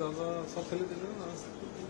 dava só pela liderança.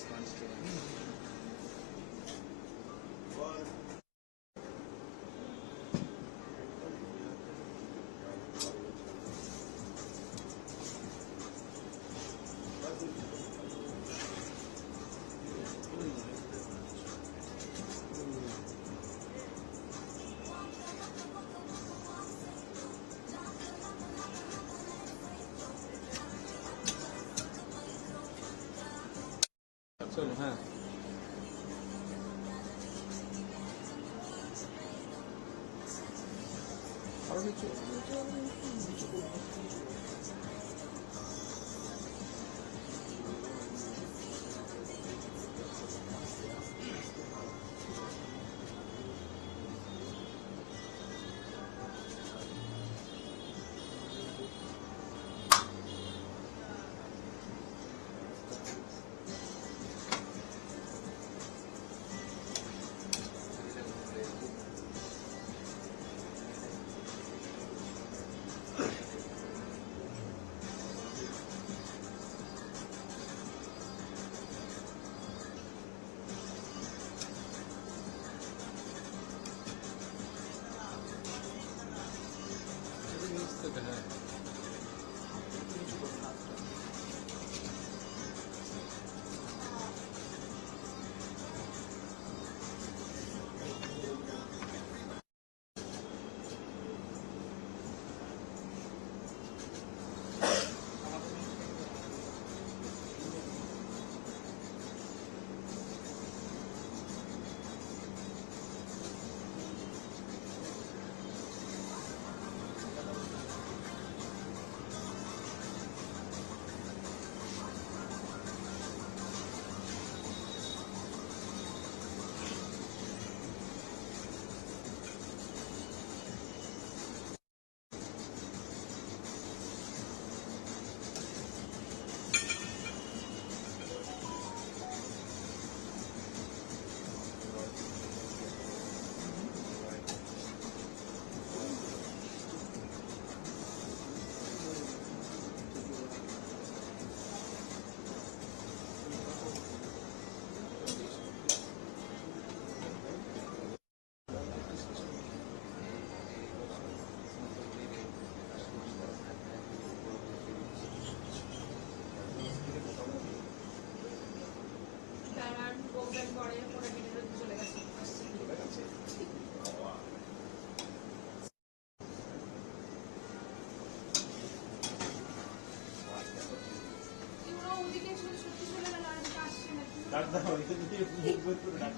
response to us. 会觉得，就是自己。না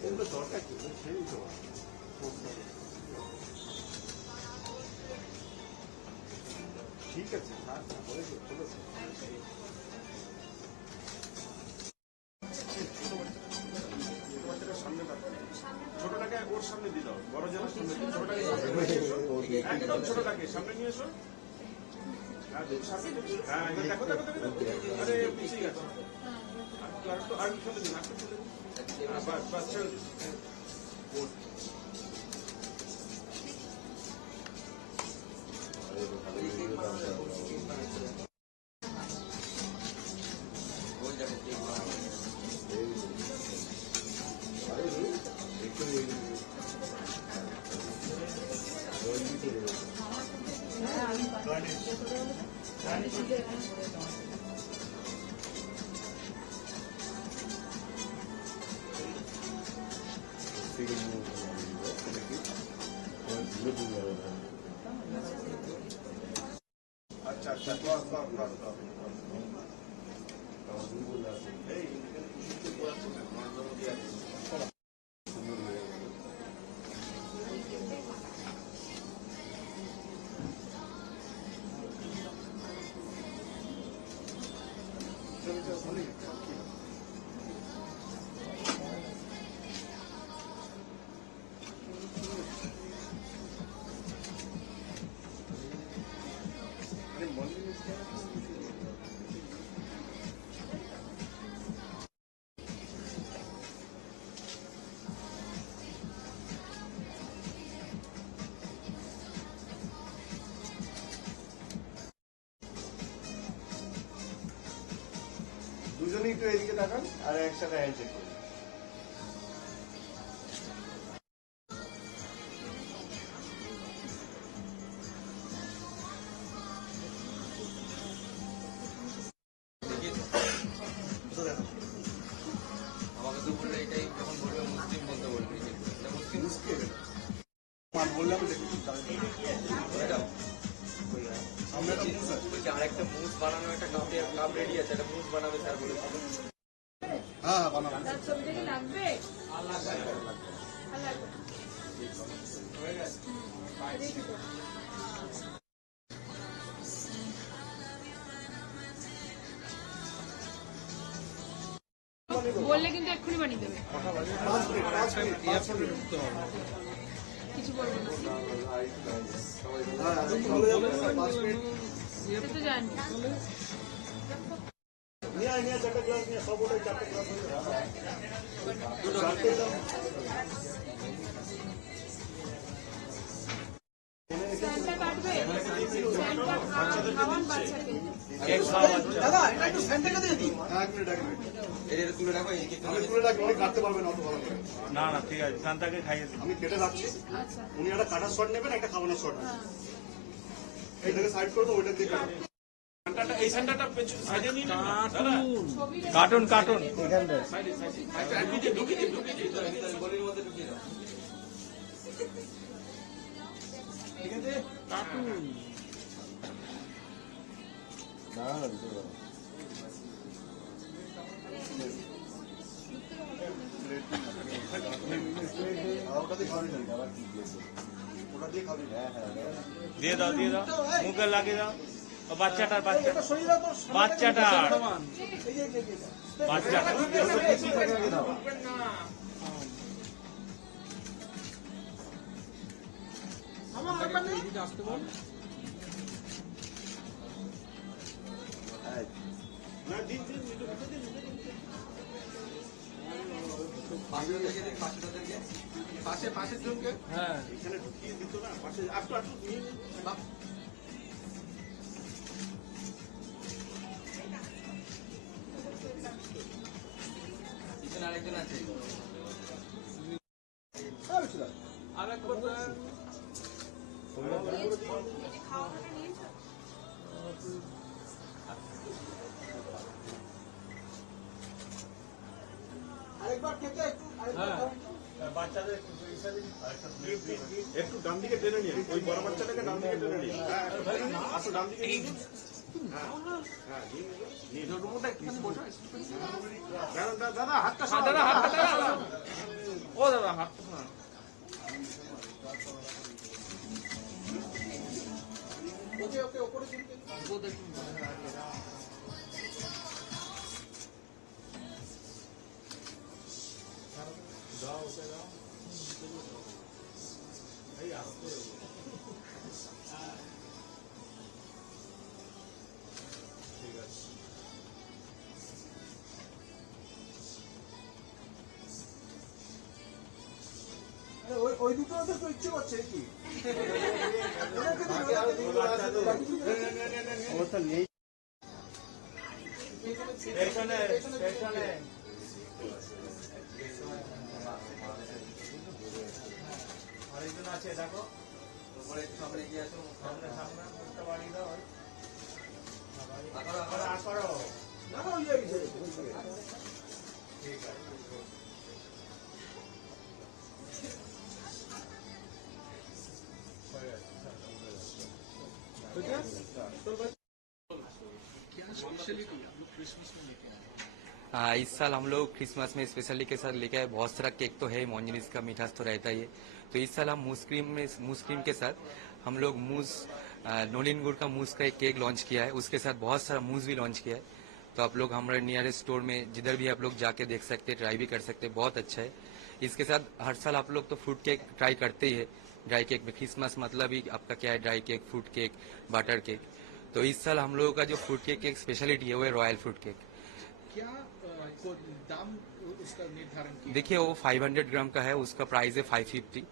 এগুলো দরকার কি ছেড়ে দিতে ওর সামনে দিয়ে দাও বড় জনের সামনে। একদম ছোটটাকে সামনে নিয়ে এসো হ্যাঁ। হ্যাঁ, দেখো, দেখো, দেখো। আরে, পিছিয়ে গেছে। আরেকটু, আরেকটু, আরেকটু ঠেলে দিন, আরেকটু ঠেলে দিন। হ্যাঁ, বাস, そうそう একটু এদিকে তাকান আর একসাথে হ্যান্ডশেক করুন। আমাকে তো বলল এটাই যখন বলবে মুসলিম বলতে বলবে। এটা মুসলিম? মুসকে বললাম বানানো একটা কাপে কাপ রেডি আছে একটা বানাবে স্যার বলেছে। হ্যাঁ বানাবো। কি লাগবে? রেখে দাও। বললে কিন্তু এক্ষুনি বানিয়ে দেবে। কিছু বলব না। সে তো জানি নিয়ে হয়ে এক মিনিট, এক মিনিট। এটা তুলে রাখো এই আমি তুলে রাখি, উনি কাটতে পারবেন অত ভালো করে। না না ঠিক আছে শান্তাকে খাইয়ে দিই আমি কেটে রাখছি। আচ্ছা উনি একটা কাটার শট নেবেন একটা খাওয়ানোর শট এইটাকে সাইড করে তো ওইটার দিকে এই সেন্টারটা কার্টুন কার্টুন মধ্যে ঢুকিয়ে দাও দিয়ে দাও দিয়ে দাও। মুখে লাগিয়ে দাও। বাচ্চাটার বাচ্চা। বাচ্চাটার বাচ্চাটা। না একটু ডান দিকে টেনে নিন ওই বড় বাচ্চাটাকে ডান দিকে টেনে হ্যাঁ। আসো ডান দিকে নিয়ে। হ্যাঁ নিয়ে। নিয়ে। দাদা, হাতটা সরাও। দাদা হাত দাদা ও দাদা হাত ওকে ওকে ওপরে তুলতে আরে ওই ওই দুটো তো ইচ্ছে করছে কি পেছনে পেছনে আরেকজন আছে দেখো তোমার সামনে এগিয়ে আসো সামনে সামনে মুখটা বাড়িয়ে দাও। আবার আকারো। আ করো না। ঠিক আছে हाँ इस साल हम लोग क्रिसमस में स्पेशली के साथ लेके आए। बहुत सारा केक तो है मोंजनीस का मिठास तो रहता ही है। तो इस साल हम मूस क्रीम में मूस क्रीम के साथ हम लोग मूस नोलिन गुड़ का मूस का एक केक लॉन्च किया है। उसके साथ बहुत सारा मूस भी लॉन्च किया है। तो आप लोग हमारे नियरेस्ट स्टोर में, जिधर भी आप लोग जाके देख सकते ट्राई भी कर सकते बहुत अच्छा है। इसके साथ हर साल आप लोग तो फ्रूट केक ट्राई करते ही है। ड्राई केक में क्रिसमस मतलब ही आपका क्या है dry cake fruit cake butter cake. तो इस साल हम लोगों का जो फ्रूट केक की एक स्पेशलिटी है वो है रॉयल फ्रूट केक। क्या दाम उसका निर्धारण देखिए वो 500 ग्राम का है उसका प्राइस है 550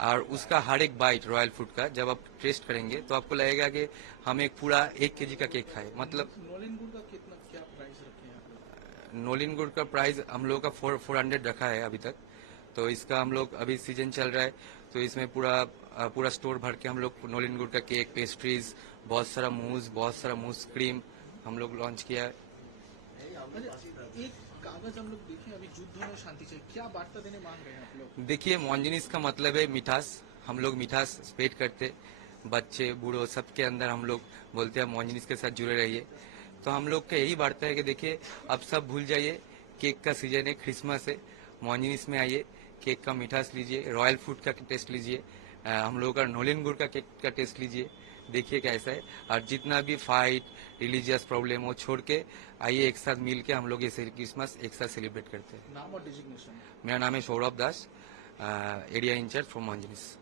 और उसका हर एक बाइट रॉयल फ़ूड का जब आप टेस्ट करेंगे तो आपको लगेगा कि हम एक पूरा एक केजी का केक खाए। मतलब नोलिन गुड़ का कितना क्या प्राइस रखे? नोलिन गुड़ का प्राइस हम लोगों का फोर फोर हंड्रेड रखा है अभी तक। तो इसका हम लोग अभी सीज़न चल रहा है। तो इसमें पूरा पूरा स्टोर भर के हम लोग नोलिन गुड़ का केक, पेस्ट्रीज, बहुत सारा मूज, बहुत सारा मूज क्रीम हम लोग लॉन्च किया है। देखिए, मोंजनीस का मतलब है मिठास। हम लोग मिठास स्प्रेड करते, बच्चे, बूढ़ो, सबके अंदर हम लोग बोलते हैं, मोंजनीस के साथ जुड़े रहिए। तो हम लोग का यही वार्ता है कि देखिए, अब सब भूल जाइए, केक का सीज़न है, क्रिसमस है, मोंजनीस में आइए। केक का मिठास लीजिए रॉयल फ़ूड का टेस्ट लीजिए हम लोगों का नोलिन गुड़ का केक का टेस्ट लीजिए। देखिए कैसा है। और जितना भी फाइट रिलीजियस प्रॉब्लम हो छोड़ के आइए एक साथ मिल के हम लोग ये क्रिसमस एक साथ सेलिब्रेट करते हैं। नाम और डिजिग्नेशन मेरा नाम है Saurabh Das area in-charge from मोंजनीस